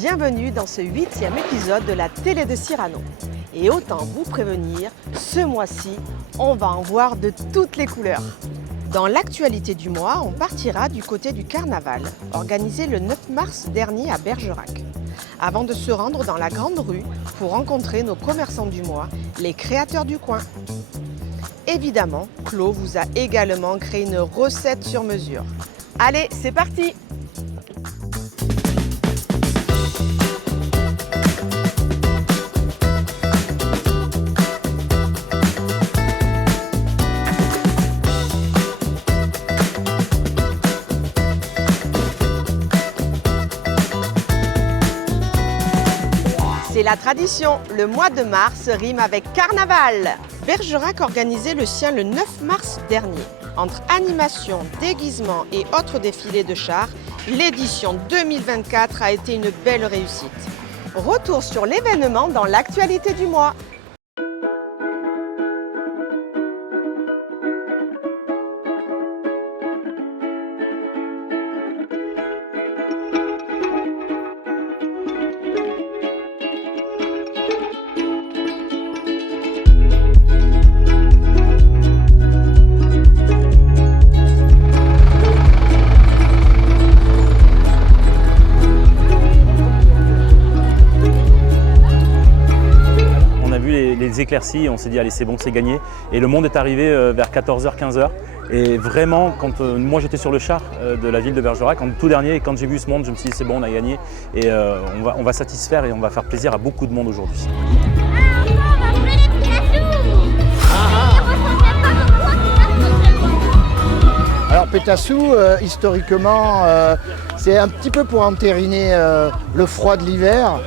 Bienvenue dans ce 8e épisode de la télé de Cyrano. Et autant vous prévenir, ce mois-ci, on va en voir de toutes les couleurs. Dans l'actualité du mois, on partira du côté du carnaval, organisé le 9 mars dernier à Bergerac. Avant de se rendre dans la grande rue pour rencontrer nos commerçants du mois, les créateurs du coin. Évidemment, Claude vous a également créé une recette sur mesure. Allez, c'est parti! C'est la tradition, le mois de mars rime avec carnaval. Bergerac organisait le sien le 9 mars dernier. Entre animation, déguisement et autres défilés de chars, l'édition 2024 a été une belle réussite. Retour sur l'événement dans l'actualité du mois. Les éclaircies, on s'est dit allez c'est bon, c'est gagné, et le monde est arrivé vers 14h, 15h, et vraiment quand moi j'étais sur le char de la ville de Bergerac, en tout dernier, et quand j'ai vu ce monde, je me suis dit c'est bon, on a gagné, et on va satisfaire et on va faire plaisir à beaucoup de monde aujourd'hui. Alors Pétassou, historiquement, c'est un petit peu pour entériner le froid de l'hiver.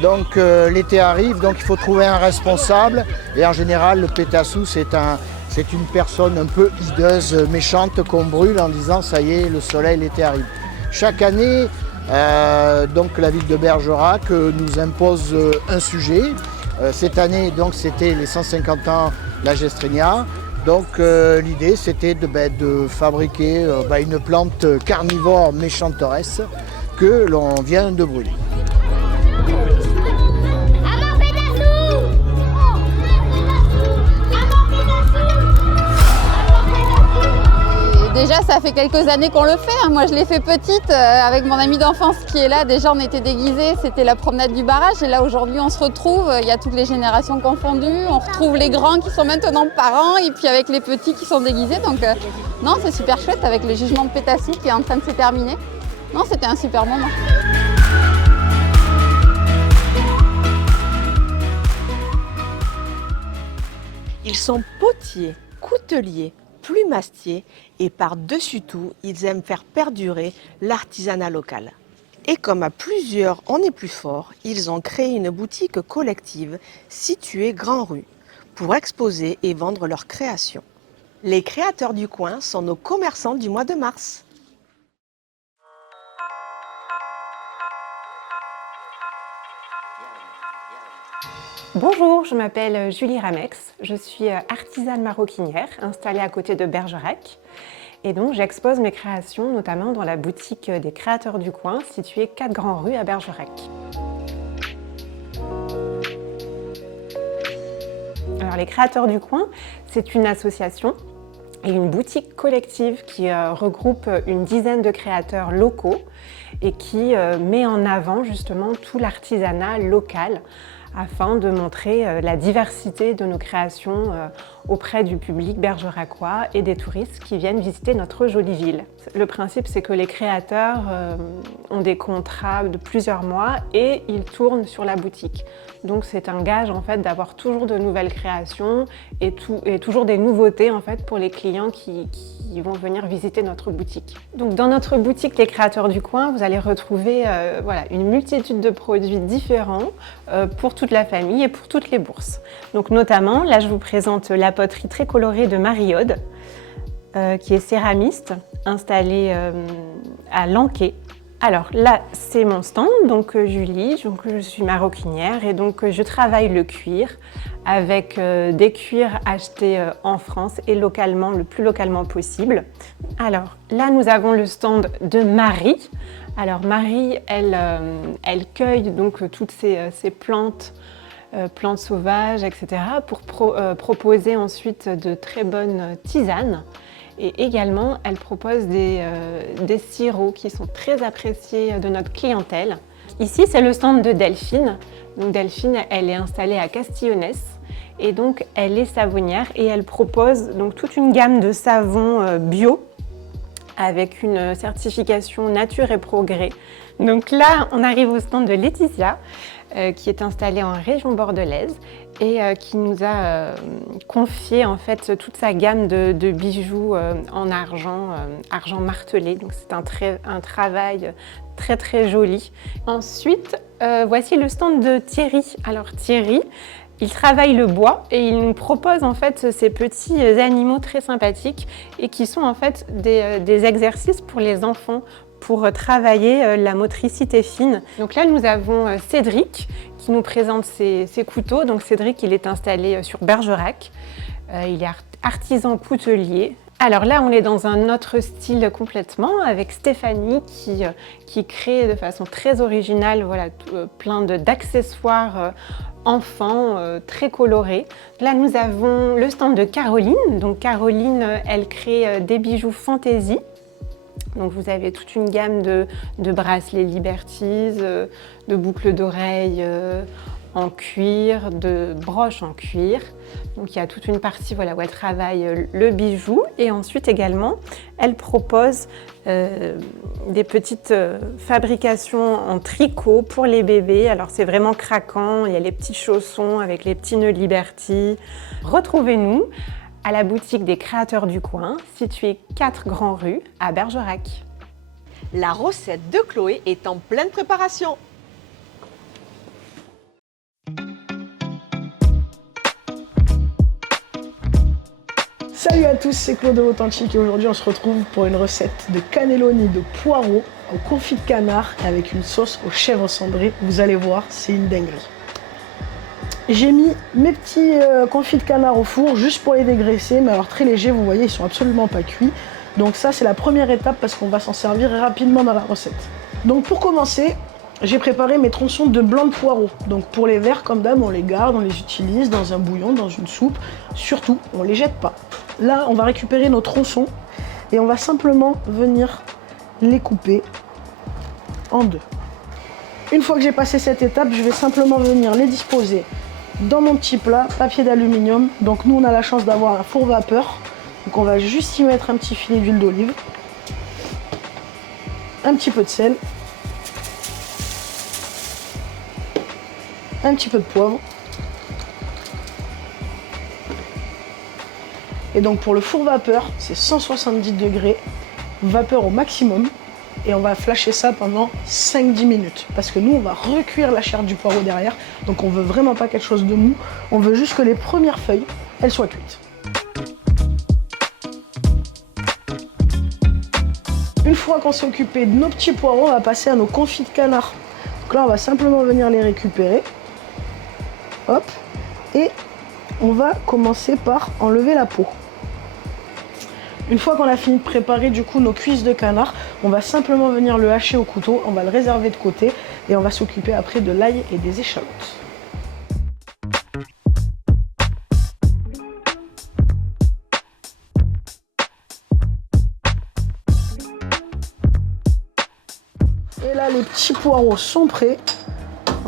Donc l'été arrive, donc il faut trouver un responsable. Et en général, le Pétassou, c'est une personne un peu hideuse, méchante, qu'on brûle en disant ça y est, le soleil, l'été arrive. Chaque année, donc la ville de Bergerac nous impose un sujet. Cette année, donc c'était les 150 ans de la Gestrenia. Donc l'idée c'était de fabriquer une plante carnivore méchanteresse que l'on vient de brûler. Déjà, ça fait quelques années qu'on le fait. Moi, je l'ai fait petite avec mon amie d'enfance qui est là. Déjà, on était déguisés. C'était la promenade du barrage. Et là, aujourd'hui, on se retrouve. Il y a toutes les générations confondues. On retrouve les grands qui sont maintenant parents et puis avec les petits qui sont déguisés. Donc, non, c'est super chouette avec le jugement de Pétassou qui est en train de se terminer. Non, c'était un super moment. Ils sont potiers, couteliers, plumastiers et par-dessus tout, ils aiment faire perdurer l'artisanat local. Et comme à plusieurs on est plus fort, ils ont créé une boutique collective située Grand Rue pour exposer et vendre leurs créations. Les créateurs du coin sont nos commerçants du mois de mars. Bonjour, je m'appelle Julie Ramex, je suis artisane maroquinière installée à côté de Bergerac et donc j'expose mes créations notamment dans la boutique des créateurs du coin située 4 Grand Rue à Bergerac. Alors les créateurs du coin, c'est une association et une boutique collective qui regroupe une dizaine de créateurs locaux et qui met en avant justement tout l'artisanat local afin de montrer la diversité de nos créations auprès du public bergeracois et des touristes qui viennent visiter notre jolie ville. Le principe, c'est que les créateurs ont des contrats de plusieurs mois et ils tournent sur la boutique. Donc c'est un gage en fait d'avoir toujours de nouvelles créations et toujours des nouveautés en fait pour les clients qui vont venir visiter notre boutique. Donc dans notre boutique Les Créateurs du Coin, vous allez retrouver une multitude de produits différents pour toute la famille et pour toutes les bourses. Donc notamment, là je vous présente la poterie très colorée de Marie-Aude, qui est céramiste, installée à Lanquet. Alors là, c'est mon stand, donc Julie, je suis maroquinière et donc je travaille le cuir avec des cuirs achetés en France et localement, le plus localement possible. Alors là, nous avons le stand de Marie. Alors Marie, elle cueille donc toutes ces plantes, plantes sauvages, etc. pour proposer ensuite de très bonnes tisanes. Et également, elle propose des sirops qui sont très appréciés de notre clientèle. Ici, c'est le stand de Delphine. Donc Delphine, elle est installée à Castillonnès et donc elle est savonnière et elle propose donc toute une gamme de savons bio avec une certification Nature et Progrès. Donc là, on arrive au stand de Laetitia, qui est installée en région bordelaise et qui nous a confié en fait toute sa gamme de bijoux en argent, argent martelé. Donc c'est un travail très très joli. Ensuite, voici le stand de Thierry. Alors Thierry, il travaille le bois et il nous propose en fait ces petits animaux très sympathiques et qui sont en fait des exercices pour les enfants pour travailler la motricité fine. Donc là, nous avons Cédric qui nous présente ses couteaux. Donc Cédric, il est installé sur Bergerac. Il est artisan coutelier. Alors là, on est dans un autre style complètement avec Stéphanie qui crée de façon très originale voilà, plein d'accessoires enfants très colorés. Là, nous avons le stand de Caroline. Donc Caroline, elle crée des bijoux fantaisie. Donc vous avez toute une gamme de bracelets Liberties, de boucles d'oreilles en cuir, de broches en cuir. Donc il y a toute une partie voilà, où elle travaille le bijou et ensuite également elle propose des petites fabrications en tricot pour les bébés. Alors c'est vraiment craquant, il y a les petits chaussons avec les petits nœuds Liberty. Retrouvez-nous à la boutique des créateurs du coin, située 4 Grands Rues à Bergerac. La recette de Chloé est en pleine préparation. Salut à tous, c'est Claude de Authentique et aujourd'hui on se retrouve pour une recette de cannelloni de poireaux au confit de canard avec une sauce aux chèvres cendrées. Vous allez voir, c'est une dinguerie. J'ai mis mes petits confits de canard au four juste pour les dégraisser, mais alors très légers, vous voyez, ils sont absolument pas cuits. Donc ça c'est la première étape parce qu'on va s'en servir rapidement dans la recette. Donc pour commencer, j'ai préparé mes tronçons de blanc de poireaux. Donc pour les verts, comme d'hab, on les garde, on les utilise dans un bouillon, dans une soupe. Surtout, on les jette pas. Là, on va récupérer nos tronçons et on va simplement venir les couper en deux. Une fois que j'ai passé cette étape, je vais simplement venir les disposer dans mon petit plat, papier d'aluminium. Donc nous, on a la chance d'avoir un four vapeur. Donc on va juste y mettre un petit filet d'huile d'olive, un petit peu de sel, un petit peu de poivre. Et donc pour le four vapeur, c'est 170 degrés, vapeur au maximum. Et on va flasher ça pendant 5-10 minutes. Parce que nous, on va recuire la chair du poireau derrière. Donc on veut vraiment pas quelque chose de mou. On veut juste que les premières feuilles, elles soient cuites. Une fois qu'on s'est occupé de nos petits poireaux, on va passer à nos confits de canard. Donc là, on va simplement venir les récupérer. Hop. Et on va commencer par enlever la peau. Une fois qu'on a fini de préparer du coup nos cuisses de canard, on va simplement venir le hacher au couteau, on va le réserver de côté et on va s'occuper après de l'ail et des échalotes. Et là les petits poireaux sont prêts.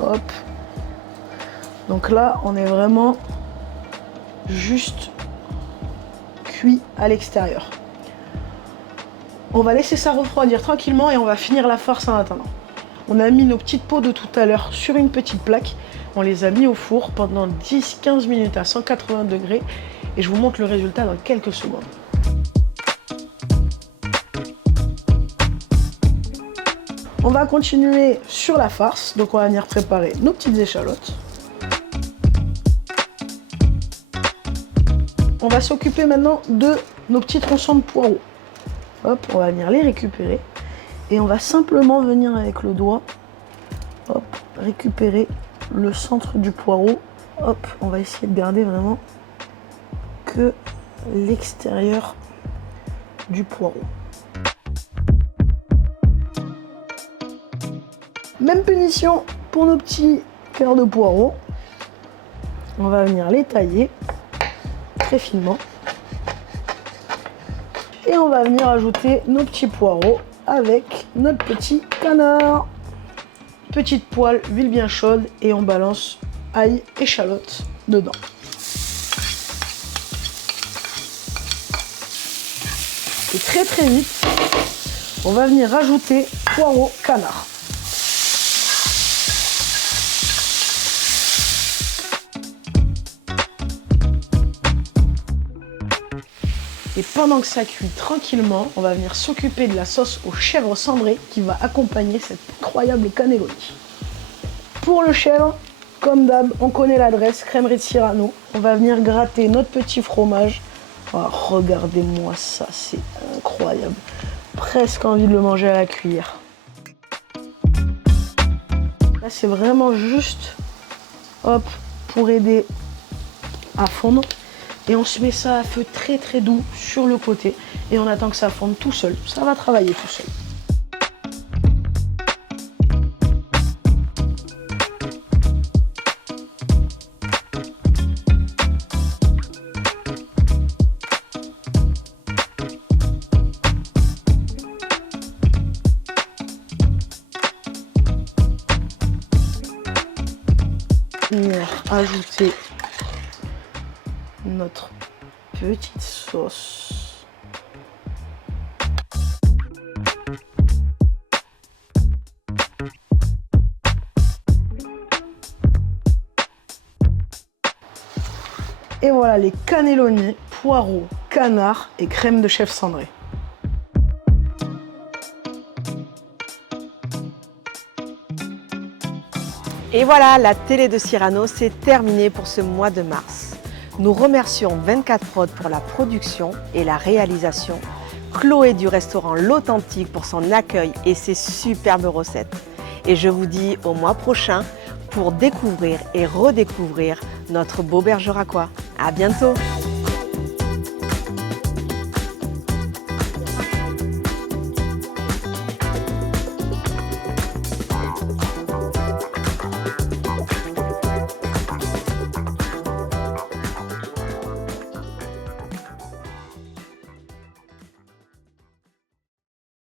Hop. Donc là on est vraiment juste cuit à l'extérieur. On va laisser ça refroidir tranquillement et on va finir la farce en attendant. On a mis nos petites peaux de tout à l'heure sur une petite plaque. On les a mis au four pendant 10-15 minutes à 180 degrés et je vous montre le résultat dans quelques secondes. On va continuer sur la farce, donc on va venir préparer nos petites échalotes. On va s'occuper maintenant de nos petits tronçons de poireaux. Hop, on va venir les récupérer et on va simplement venir avec le doigt, hop, récupérer le centre du poireau. Hop, on va essayer de garder vraiment que l'extérieur du poireau. Même punition pour nos petits cœurs de poireaux. On va venir les tailler très finement. Et on va venir ajouter nos petits poireaux avec notre petit canard. Petite poêle, huile bien chaude et on balance ail, échalote dedans. Et très très vite, on va venir rajouter poireaux, canard. Et pendant que ça cuit tranquillement, on va venir s'occuper de la sauce aux chèvres cendrées qui va accompagner cette incroyable cannelloni. Pour le chèvre, comme d'hab, on connaît l'adresse, crèmerie de Cyrano. On va venir gratter notre petit fromage. Oh, regardez-moi ça, c'est incroyable. Presque envie de le manger à la cuillère. Là, c'est vraiment juste, hop, pour aider à fondre. Et on se met ça à feu très très doux sur le côté et on attend que ça fonde tout seul. Ça va travailler tout seul. Venir ajouter notre petite sauce. Et voilà les cannelloni, poireaux, canard et crème de chèvre cendrée. Et voilà, la télé de Cyrano, c'est terminé pour ce mois de mars. Nous remercions 24 Prod pour la production et la réalisation, Chloé du restaurant L'Authentique pour son accueil et ses superbes recettes. Et je vous dis au mois prochain pour découvrir et redécouvrir notre beau bergeracois. À bientôt!